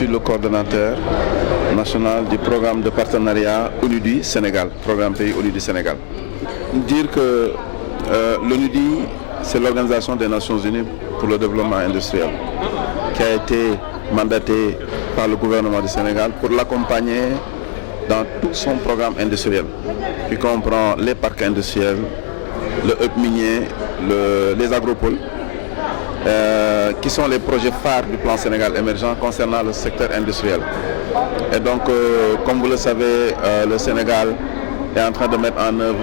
suis le coordonnateur national du programme de partenariat ONUDI Sénégal, programme pays ONUDI Sénégal. Dire que l'ONUDI, c'est l'Organisation des Nations Unies pour le développement industriel, qui a été mandaté par le gouvernement du Sénégal pour l'accompagner dans tout son programme industriel, qui comprend les parcs industriels, le hub minier, les agropoles, qui sont les projets phares du plan Sénégal émergent concernant le secteur industriel. Et donc, comme vous le savez, le Sénégal est en train de mettre en œuvre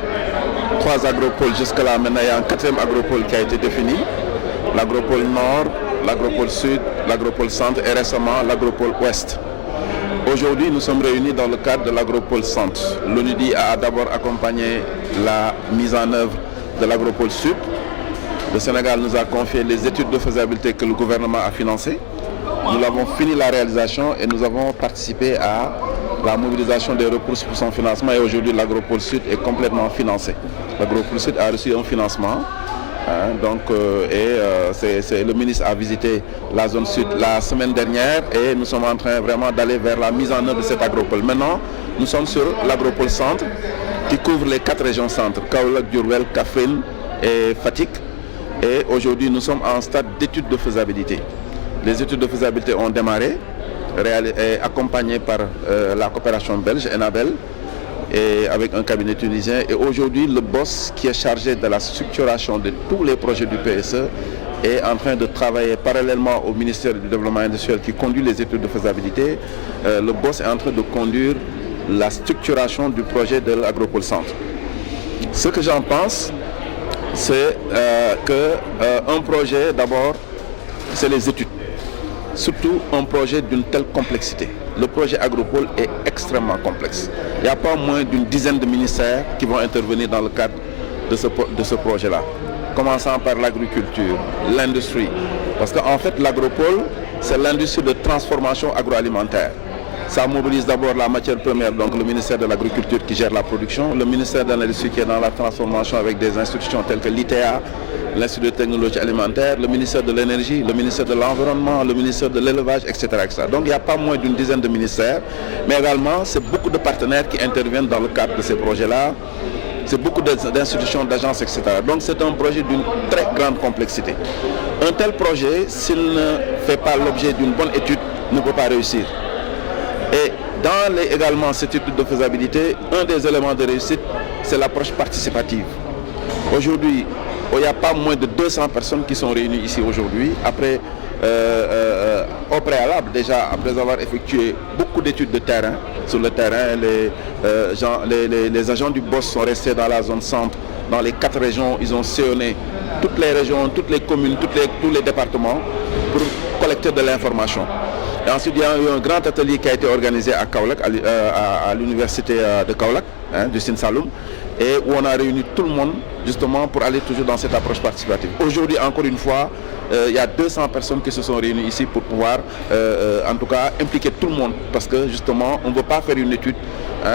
3 agropoles jusque-là. Maintenant, il y a un 4e agropole qui a été défini, l'agropole nord, l'agropole sud, l'agropole centre et récemment l'agropole ouest. Aujourd'hui, nous sommes réunis dans le cadre de l'agropole centre. L'ONUDI a d'abord accompagné la mise en œuvre de l'agropole sud. Le Sénégal nous a confié les études de faisabilité que le gouvernement a financées. Nous avons fini la réalisation et nous avons participé à la mobilisation des ressources pour son financement et aujourd'hui l'agropole sud est complètement financé. L'agropole sud a reçu un financement. Le ministre a visité la zone sud la semaine dernière et nous sommes en train vraiment d'aller vers la mise en œuvre de cet agropole. Maintenant, nous sommes sur l'agropole centre qui couvre les 4 régions centres, Kaolack, Diourbel, Kaffrine et Fatick. Et aujourd'hui, nous sommes en stade d'études de faisabilité. Les études de faisabilité ont démarré, accompagnées par la coopération belge, Enabel, et avec un cabinet tunisien. Et aujourd'hui, le boss qui est chargé de la structuration de tous les projets du PSE est en train de travailler parallèlement au ministère du Développement industriel qui conduit les études de faisabilité. Le boss est en train de conduire la structuration du projet de l'agropole centre. Ce que j'en pense, c'est qu'un projet, d'abord, c'est les études. Surtout un projet d'une telle complexité. Le projet Agropole est extrêmement complexe. Il n'y a pas moins d'une dizaine de ministères qui vont intervenir dans le cadre de ce projet-là. Commençant par l'agriculture, l'industrie. Parce qu'en fait, l'Agropole, c'est l'industrie de transformation agroalimentaire. Ça mobilise d'abord la matière première, donc le ministère de l'Agriculture qui gère la production, le ministère de l'Industrie qui est dans la transformation avec des institutions telles que l'ITA, l'Institut de technologie alimentaire, le ministère de l'Énergie, le ministère de l'Environnement, le ministère de l'Élevage, etc., etc. Donc il n'y a pas moins d'une dizaine de ministères, mais également c'est beaucoup de partenaires qui interviennent dans le cadre de ces projets-là. C'est beaucoup d'institutions, d'agences, etc. Donc c'est un projet d'une très grande complexité. Un tel projet, s'il ne fait pas l'objet d'une bonne étude, ne peut pas réussir. Et dans également cette étude de faisabilité, un des éléments de réussite, c'est l'approche participative. Aujourd'hui, il n'y a pas moins de 200 personnes qui sont réunies ici aujourd'hui, après, au préalable déjà, après avoir effectué beaucoup d'études de terrain. Sur le terrain, les agents du BOSS sont restés dans la zone centre, dans les 4 régions, ils ont sillonné toutes les régions, toutes les communes, tous les départements pour collecter de l'information. Et ensuite, il y a eu un grand atelier qui a été organisé à Kaolack, à l'université de Kaolack, du Sine Saloum, et où on a réuni tout le monde justement pour aller toujours dans cette approche participative. Aujourd'hui, encore une fois, il y a 200 personnes qui se sont réunies ici pour pouvoir, en tout cas, impliquer tout le monde, parce que justement, on ne veut pas faire une étude,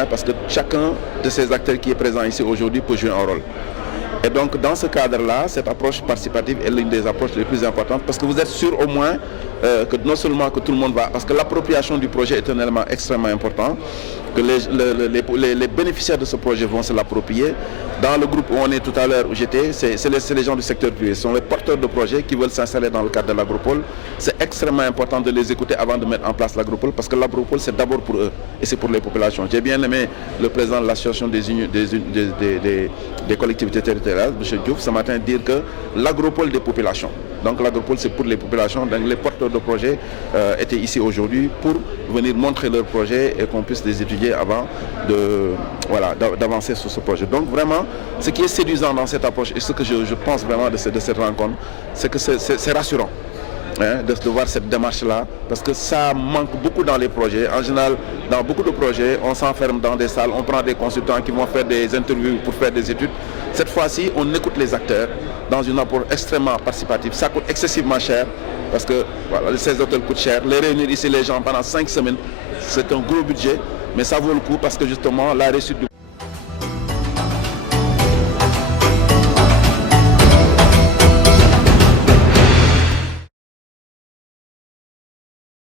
parce que chacun de ces acteurs qui est présent ici aujourd'hui peut jouer un rôle. Et donc, dans ce cadre-là, cette approche participative est l'une des approches les plus importantes parce que vous êtes sûr au moins que non seulement que tout le monde va, parce que l'appropriation du projet est un élément extrêmement important, que les bénéficiaires de ce projet vont se l'approprier. Dans le groupe où on est tout à l'heure, où j'étais, c'est les gens du secteur privé, ce sont les porteurs de projets qui veulent s'installer dans le cadre de l'agropole. C'est extrêmement important de les écouter avant de mettre en place l'agropole parce que l'agropole, c'est d'abord pour eux et c'est pour les populations. J'ai bien aimé le président de l'association des collectivités territoriales, M. Diouf, ce matin dire que l'agropole des populations. Donc l'agropole, c'est pour les populations. Donc les porteurs de projets étaient ici aujourd'hui pour venir montrer leurs projets et qu'on puisse les étudier avant d'avancer sur ce projet. Donc vraiment, ce qui est séduisant dans cette approche et ce que je pense vraiment de cette rencontre, c'est que c'est rassurant de voir cette démarche-là, parce que ça manque beaucoup dans les projets. En général, dans beaucoup de projets, on s'enferme dans des salles, on prend des consultants qui vont faire des interviews pour faire des études. Cette fois-ci, on écoute les acteurs dans une approche extrêmement participative. Ça coûte excessivement cher, parce que ces hôtels coûtent cher. Les réunir ici les gens pendant 5 semaines, c'est un gros budget, mais ça vaut le coup parce que justement, la réussite du